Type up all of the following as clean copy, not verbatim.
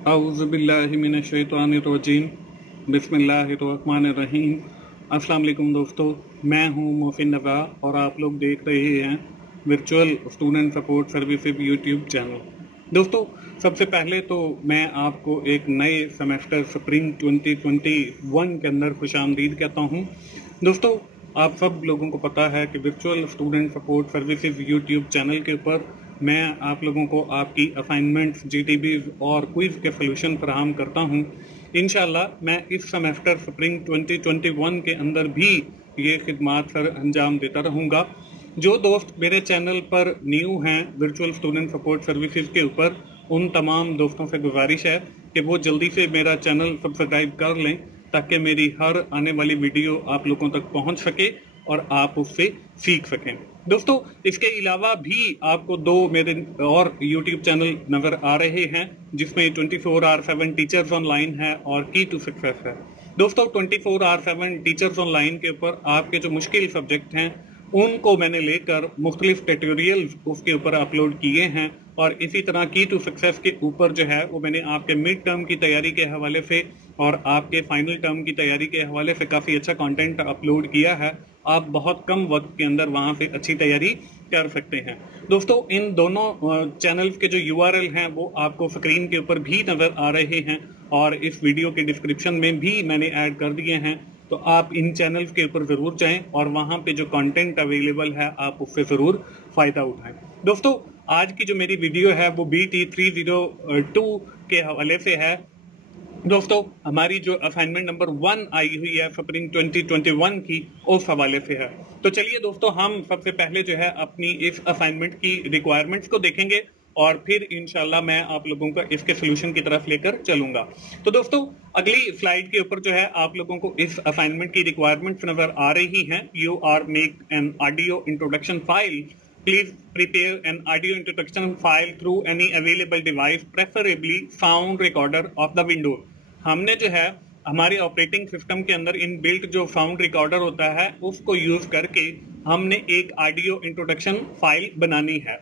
औज़ुबिल्लाहिमिनश्शैतानिर्रजीम बिस्मिल्लाहिर्रहमानिर्रहीम। अस्सलाम वालेकुम दोस्तों, मैं हूं मोहसिन नवा और आप लोग देख रहे हैं virtual student support services YouTube channel. दोस्तों, सबसे पहले तो मैं आपको एक नए सेमेस्टर स्प्रिंग 2021 के अंदर खुशामदीद कहता हूं। दोस्तों, आप सब लोगों को पता है कि virtual student support services YouTube channel के ऊपर मैं आप लोगों को आपकी असाइनमेंट्स, जीटीबीज और क्विज के सोल्यूशन फराहम करता हूं। इंशाल्लाह मैं इस सेमेस्टर स्प्रिंग 2021 के अंदर भी ये खिदमात सर अंजाम देता रहूँगा। जो दोस्त मेरे चैनल पर न्यू हैं वर्चुअल स्टूडेंट सपोर्ट सर्विसेज के ऊपर, उन तमाम दोस्तों से गुजारिश है कि वो जल्दी से मेरा चैनल सब्सक्राइब कर लें ताकि मेरी हर आने वाली वीडियो आप लोगों तक पहुंच सके और आप उससे सीख सकें। दोस्तों, इसके अलावा भी आपको दो मेरे और YouTube चैनल नजर आ रहे हैं जिसमें 24/7 टीचर्स ऑनलाइन है और की टू सक्सेस है। दोस्तों, 24/7 टीचर्स ऑनलाइन के ऊपर आपके जो मुश्किल सब्जेक्ट हैं उनको मैंने लेकर मुख्तलिफ ट्यूटोरियल्स उसके ऊपर अपलोड किए हैं और इसी तरह की टू सक्सेस के ऊपर जो है वो मैंने आपके मिड टर्म की तैयारी के हवाले से और आपके फाइनल टर्म की तैयारी के हवाले से काफ़ी अच्छा कंटेंट अपलोड किया है। आप बहुत कम वक्त के अंदर वहां से अच्छी तैयारी कर सकते हैं। दोस्तों, इन दोनों चैनल्स के जो URL हैं वो आपको स्क्रीन के ऊपर भी नजर आ रहे हैं और इस वीडियो के डिस्क्रिप्शन में भी मैंने ऐड कर दिए हैं, तो आप इन चैनल्स के ऊपर जरूर जाएं और वहां पे जो कंटेंट अवेलेबल है आप उससे जरूर फायदा उठाएं। दोस्तों, आज की जो मेरी वीडियो है वो BT 302 के हवाले से है। दोस्तों, हमारी जो असाइनमेंट नंबर 1 आई हुई है स्प्रिंग 2021 की, उस हवाले से है। तो चलिए दोस्तों, हम सबसे पहले जो है अपनी इस असाइनमेंट की रिक्वायरमेंट्स को देखेंगे और फिर इंशाल्लाह मैं आप लोगों को इसके सोल्यूशन की तरफ लेकर चलूंगा। तो दोस्तों, अगली स्लाइड के ऊपर जो है आप लोगों को इस असाइनमेंट की रिक्वायरमेंट्स नजर आ रही हैं। You are make an audio introduction file. Please prepare an audio introduction file through any available device, preferably sound recorder of the window. हमने जो है हमारे ऑपरेटिंग सिस्टम के अंदर इन बिल्ट जो साउंड रिकॉर्डर होता है उसको यूज करके हमने एक ऑडियो इंट्रोडक्शन फाइल बनानी है।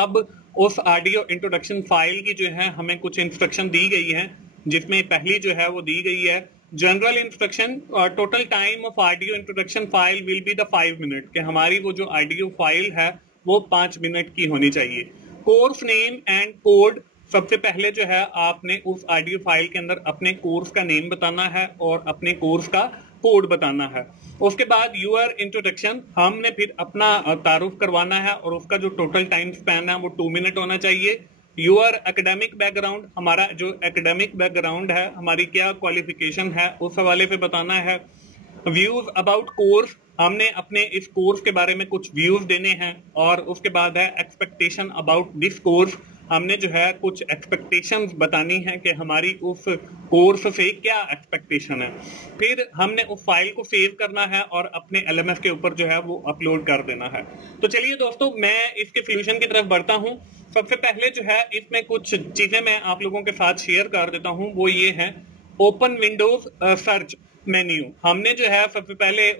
अब उस ऑडियो इंट्रोडक्शन फाइल की जो है हमें कुछ इंस्ट्रक्शन दी गई है, जिसमें पहली जो है वो दी गई है general instruction. Total time of audio introduction file will be the 5 minute, कि हमारी वो जो ऑडियो फाइल है वो 5 मिनट की होनी चाहिए। कोर्स नेम एंड कोड, सबसे पहले जो है आपने उस ऑडियो फाइल के अंदर अपने कोर्स का नेम बताना है और अपने कोर्स का कोड बताना है। उसके बाद यूर इंट्रोडक्शन, हमने फिर अपना तारुफ करवाना है और उसका जो टोटल टाइम स्पैन है वो 2 मिनट होना चाहिए। यूर एकेडमिक बैकग्राउंड, हमारा जो एकेडमिक बैकग्राउंड है, हमारी क्या क्वालिफिकेशन है, उस हवाले पे बताना है। व्यूज अबाउट कोर्स, हमने अपने इस कोर्स के बारे में कुछ व्यूज देने हैं। और उसके बाद है एक्सपेक्टेशन अबाउट दिस कोर्स, हमने जो है कुछ एक्सपेक्टेशंस बतानी है कि हमारी उस कोर्स से क्या एक्सपेक्टेशन है। फिर हमने उस फाइल को सेव करना है और अपने LMS के ऊपर जो है वो अपलोड कर देना है। तो चलिए दोस्तों, मैं इसके सोल्यूशन की तरफ बढ़ता हूँ। सबसे पहले जो है इसमें कुछ चीजें मैं आप लोगों के साथ शेयर कर देता हूँ, वो ये है ओपन विंडोज सर्च मेन्यू। हमने जो है सबसे पहले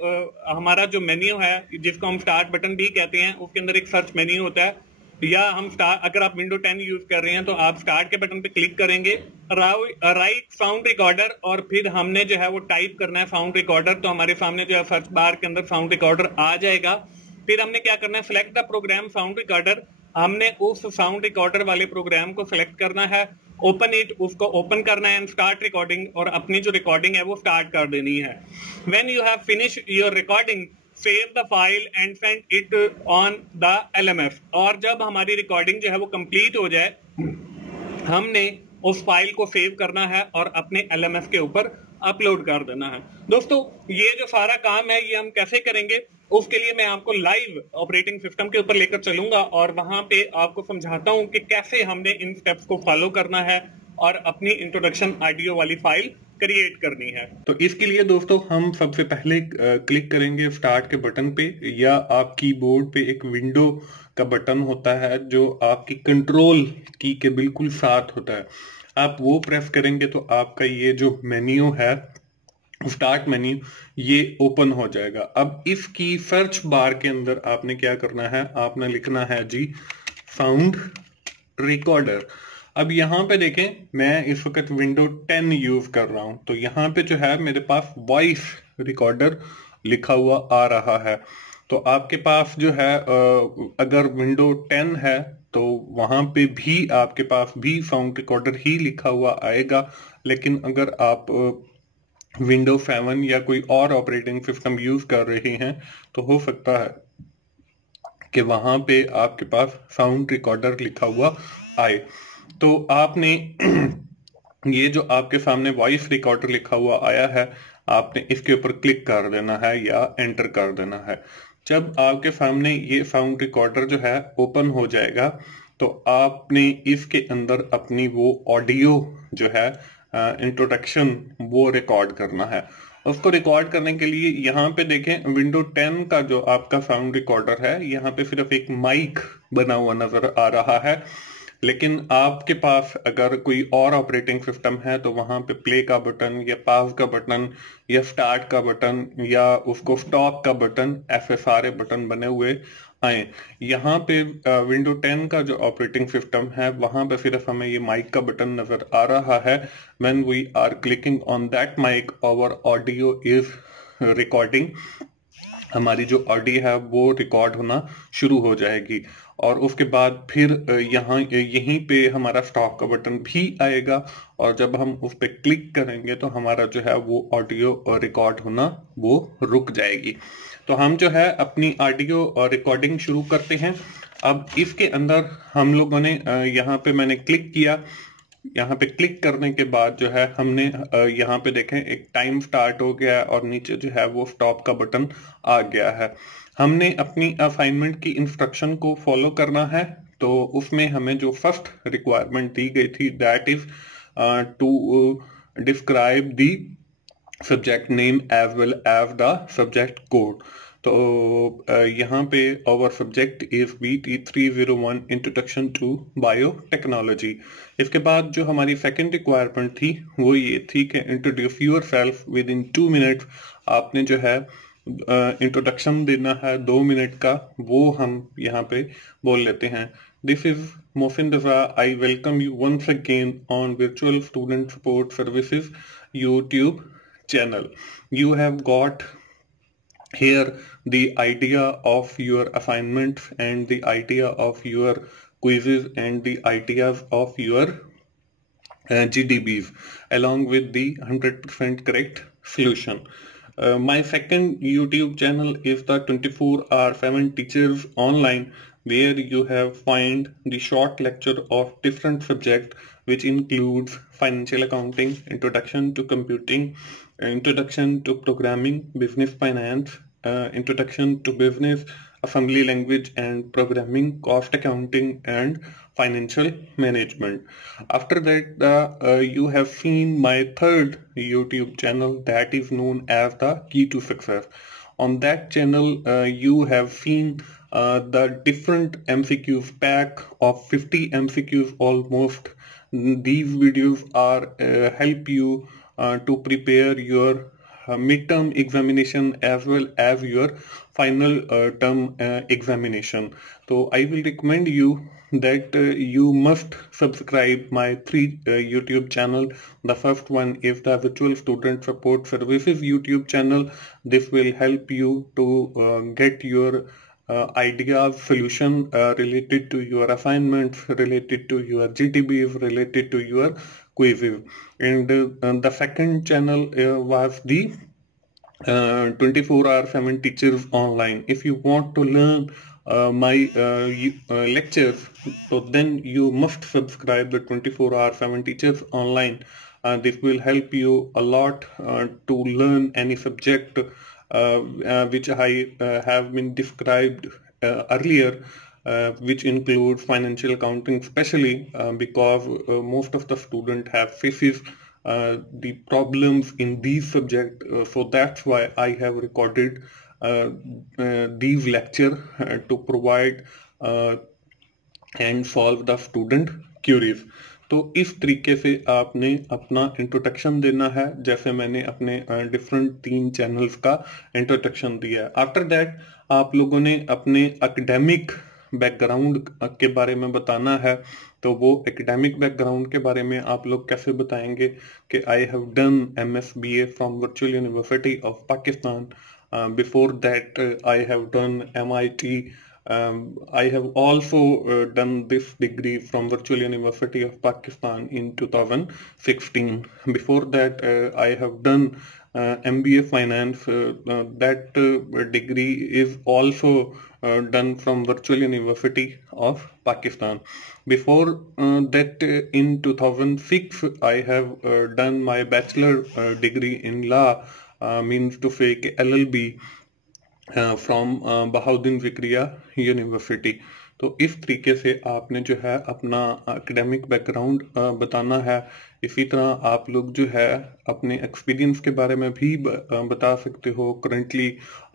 हमारा जो मेन्यू है जिसको हम स्टार्ट बटन भी कहते हैं, उसके अंदर एक सर्च मेन्यू होता है, या हम अगर आप विंडो 10 यूज कर रहे हैं तो आप स्टार्ट के बटन पे क्लिक करेंगे, राइट साउंड रिकॉर्डर, और फिर हमने जो है वो टाइप करना है साउंड रिकॉर्डर। तो हमारे सामने जो है सर्च बार के अंदर साउंड रिकॉर्डर आ जाएगा। फिर हमने क्या करना है, select the program sound recorder, हमने उस साउंड रिकॉर्डर वाले प्रोग्राम को सिलेक्ट करना है, ओपन इट, उसको ओपन करना है एंड स्टार्ट रिकॉर्डिंग, और अपनी जो रिकॉर्डिंग है वो स्टार्ट कर देनी है। When you have finish your recording, save the file and send it on the LMS। और जब हमारी रिकॉर्डिंग जो है वो कंप्लीट हो जाए, हमने उस फाइल को सेव करना है और अपने LMS के ऊपर अपलोड कर देना है। दोस्तों, ये जो सारा काम है ये हम कैसे करेंगे, उसके लिए मैं आपको लाइव ऑपरेटिंग सिस्टम के ऊपर लेकर चलूंगा और वहां पे आपको समझाता हूं कि कैसे हमने इन स्टेप्स को फॉलो करना है और अपनी इंट्रोडक्शन ऑडियो वाली फाइल क्रिएट करनी है। तो इसके लिए दोस्तों हम सबसे पहले क्लिक करेंगे स्टार्ट के बटन पे, या आप कीबोर्ड पे एक विंडो का बटन होता है जो आपकी कंट्रोल की के बिल्कुल साथ होता है, आप वो प्रेस करेंगे तो आपका ये जो मेन्यू है स्टार्ट मेन्यू ये ओपन हो जाएगा। अब इसकी सर्च बार के अंदर आपने क्या करना है, आपने लिखना है जी साउंड रिकॉर्डर। अब यहाँ पे देखें, मैं इस वक्त विंडो 10 यूज कर रहा हूँ, तो यहाँ पे जो है मेरे पास वॉइस रिकॉर्डर लिखा हुआ आ रहा है। तो आपके पास जो है अगर विंडो 10 है तो वहां पे भी आपके पास भी साउंड रिकॉर्डर ही लिखा हुआ आएगा। लेकिन अगर आप विंडो 7 या कोई और ऑपरेटिंग सिस्टम यूज कर रहे हैं तो हो सकता है कि वहां पे आपके पास साउंड रिकॉर्डर लिखा हुआ आए। तो आपने ये जो आपके सामने वॉइस रिकॉर्डर लिखा हुआ आया है, आपने इसके ऊपर क्लिक कर देना है या एंटर कर देना है। जब आपके सामने ये साउंड रिकॉर्डर जो है ओपन हो जाएगा तो आपने इसके अंदर अपनी वो ऑडियो जो है इंट्रोडक्शन वो रिकॉर्ड करना है। उसको रिकॉर्ड करने के लिए यहाँ पे देखें, विंडो 10 का जो आपका साउंड रिकॉर्डर है, यहाँ पे सिर्फ एक माइक बना हुआ नजर आ रहा है। लेकिन आपके पास अगर कोई और ऑपरेटिंग सिस्टम है तो वहां पे प्ले का बटन या पॉज का बटन या स्टार्ट का बटन या उसको स्टॉप का बटन, ऐसे सारे बटन बने हुए आए। यहाँ पे विंडो 10 का जो ऑपरेटिंग सिस्टम है वहां पे सिर्फ हमें ये माइक का बटन नजर आ रहा है। When we are clicking on that mic, our audio is recording, हमारी जो ऑडियो है वो रिकॉर्ड होना शुरू हो जाएगी। और उसके बाद फिर यहाँ यहीं पे हमारा स्टॉप का बटन भी आएगा और जब हम उस पर क्लिक करेंगे तो हमारा जो है वो ऑडियो रिकॉर्ड होना वो रुक जाएगी। तो हम जो है अपनी ऑडियो रिकॉर्डिंग शुरू करते हैं। अब इसके अंदर हम लोगों ने यहाँ पे मैंने क्लिक किया। यहाँ पे क्लिक करने के बाद जो है हमने यहाँ पे देखें एक टाइम स्टार्ट हो गया और नीचे जो है वो स्टॉप का बटन आ गया है। हमने अपनी असाइनमेंट की इंस्ट्रक्शन को फॉलो करना है। तो उसमें हमें जो फर्स्ट रिक्वायरमेंट दी गई थी, that is to describe the subject name as well as the subject code. तो यहाँ पे our subject is VT301 introduction to biotechnology. इसके बाद जो हमारी सेकंड रिक्वायरमेंट थी वो ये थी कि introduce your self with in 2 minutes. आपने जो है इंट्रोडक्शन देना है 2 मिनट का, वो हम यहाँ पे बोल लेते हैं। This is Mohsin Raza, I welcome you once again on virtual student support services YouTube channel. You have got here the idea of your assignments and the idea of your quizzes and the ideas of your GDBs along with the 100% correct solution. My second YouTube channel is the 24/7 Teachers Online, where you have find the short lecture of different subjects which includes financial accounting, introduction to computing, introduction to programming, business finance, introduction to business, assembly language and programming, cost accounting and financial management. After that, you have seen my third YouTube channel that is known as the Key to Success. On that channel, you have seen the different MCQs pack of 50 MCQs almost. These videos are help you to prepare your midterm examination as well as your final term examination. So I will recommend you that you must subscribe my 3 YouTube channel. The first one is the Virtual Student Support Services YouTube channel. This will help you to get your ideas, solution related to your assignments, related to your GTBs, related to your quizzes. And the second channel was the 24/7 Teachers Online. If you want to learn my lectures, so then you must subscribe the 24/7 Teachers Online. This will help you a lot to learn any subject which I have been described earlier, which include financial accounting, especially because most of the students have faces the problems in these subjects. So that's why I have recorded these lecture to provide and solve the student queries. तो इस तरीके से आपने अपना introduction देना है, जैसे मैंने अपने डिफरेंट 3 चैनल्स का इंट्रोडक्शन दिया है। आफ्टर दैट आप लोगों ने अपने एकेडमिक बैकग्राउंड के बारे में बताना है तो वो एकेडमिक बैकग्राउंड के बारे में आप लोग कैसे बताएंगे कि I have done MSBA from virtual university of Pakistan, before that I have done MIT. I have also done this degree from Virtual University of Pakistan in 2016. Before that, I have done MBA Finance. That degree is also done from Virtual University of Pakistan. Before that, in 2006, I have done my bachelor degree in law, means to say LLB, from Bahauddin Zakaria university. तो इस तरीके से आपने जो है अपना academic background बताना है. इसी तरह आप लोग जो है अपने एक्सपीरियंस के बारे में भी बता सकते हो. Currently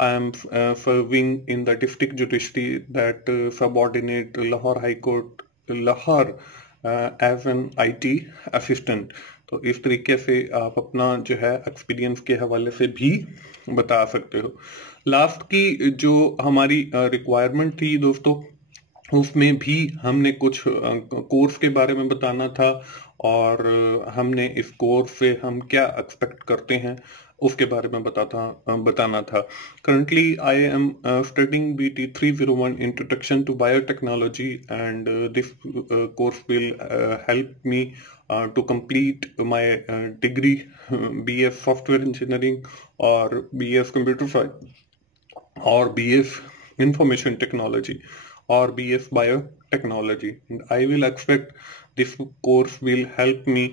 I am serving in the district judiciary that subordinate Lahore high court Lahore as an IT assistant. तो इस तरीके से आप अपना जो है एक्सपीरियंस के हवाले से भी बता सकते हो. लास्ट की जो हमारी रिक्वायरमेंट थी दोस्तों, उसमें भी हमने कुछ कोर्स के बारे में बताना था और हमने इस कोर्स से हम क्या एक्सपेक्ट करते हैं उसके बारे में बताना था. Currently I am studying BT 301 introduction to biotechnology and this course will help me to complete my degree, BS software engineering or BS computer science or BS information technology or BS biotechnology. And I will expect this course will help me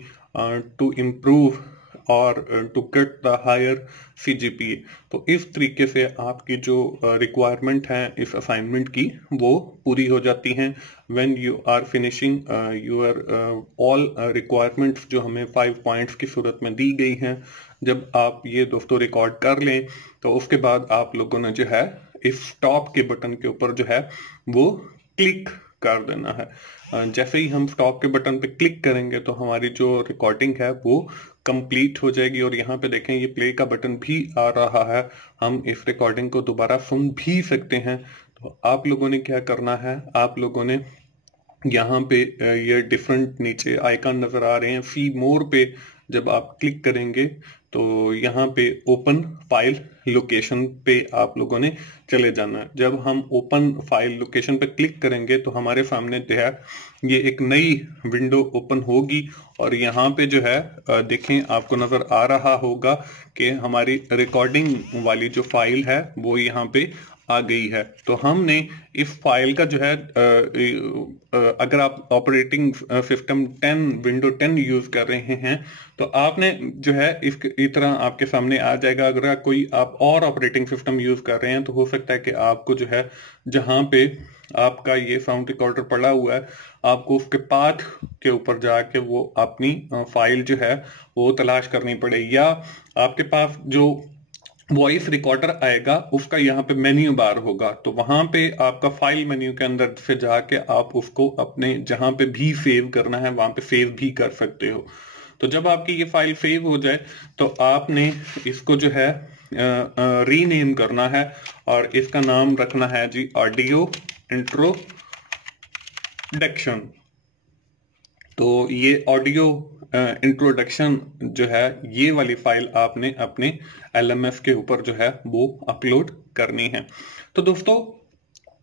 to improve और to get the higher CGPA. तो इस तरीके से आपकी जो requirement है इस assignment की वो पूरी हो जाती हैं. When you are finishing your all requirements जो हमें 5 पॉइंट्स की सूरत में दी गई हैं, जब आप ये दोस्तों रिकॉर्ड कर लें तो उसके बाद आप लोगों ने जो है इस स्टॉप के बटन के ऊपर जो है वो क्लिक कर देना है. जैसे ही हम स्टॉप के बटन पे क्लिक करेंगे तो हमारी जो रिकॉर्डिंग है वो कंप्लीट हो जाएगी. और यहाँ पे देखें ये प्ले का बटन भी आ रहा है, हम इस रिकॉर्डिंग को दोबारा सुन भी सकते हैं. तो आप लोगों ने क्या करना है, आप लोगों ने यहाँ पे ये डिफरेंट नीचे आइकन नजर आ रहे हैं, सी मोर पे जब आप क्लिक करेंगे तो यहाँ पे ओपन फाइल लोकेशन पे आप लोगों ने चले जाना है. जब हम ओपन फाइल लोकेशन पे क्लिक करेंगे तो हमारे सामने जो है ये एक नई विंडो ओपन होगी और यहाँ पे जो है देखें आपको नजर आ रहा होगा कि हमारी रिकॉर्डिंग वाली जो फाइल है वो यहाँ पे आ गई है. तो हमने इस फाइल का जो है अगर आप ऑपरेटिंग सिस्टम 10 विंडो 10 यूज कर रहे हैं तो आपने जो है इस तरह आपके सामने आ जाएगा. अगर कोई आप और ऑपरेटिंग सिस्टम यूज कर रहे हैं तो हो सकता है कि आपको जो है जहां पे आपका ये साउंड रिकॉर्डर पड़ा हुआ है आपको उसके पाथ के ऊपर जाके वो अपनी फाइल जो है वो तलाश करनी पड़े, या आपके पास जो वॉइस रिकॉर्डर आएगा उसका यहाँ पे मेन्यू बार होगा तो वहां पे आपका फाइल मेन्यू के अंदर से जाके आप उसको अपने जहां पे भी सेव करना है वहां पे सेव भी कर सकते हो. तो जब आपकी ये फाइल सेव हो जाए तो आपने इसको जो है रीनेम करना है और इसका नाम रखना है जी ऑडियो इंट्रोडक्शन. तो ये ऑडियो इंट्रोडक्शन जो है ये वाली फाइल आपने अपने LMS के ऊपर जो है वो अपलोड करनी है. तो दोस्तों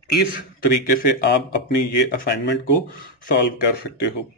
इस तरीके से आप अपनी ये असाइनमेंट को सॉल्व कर सकते हो.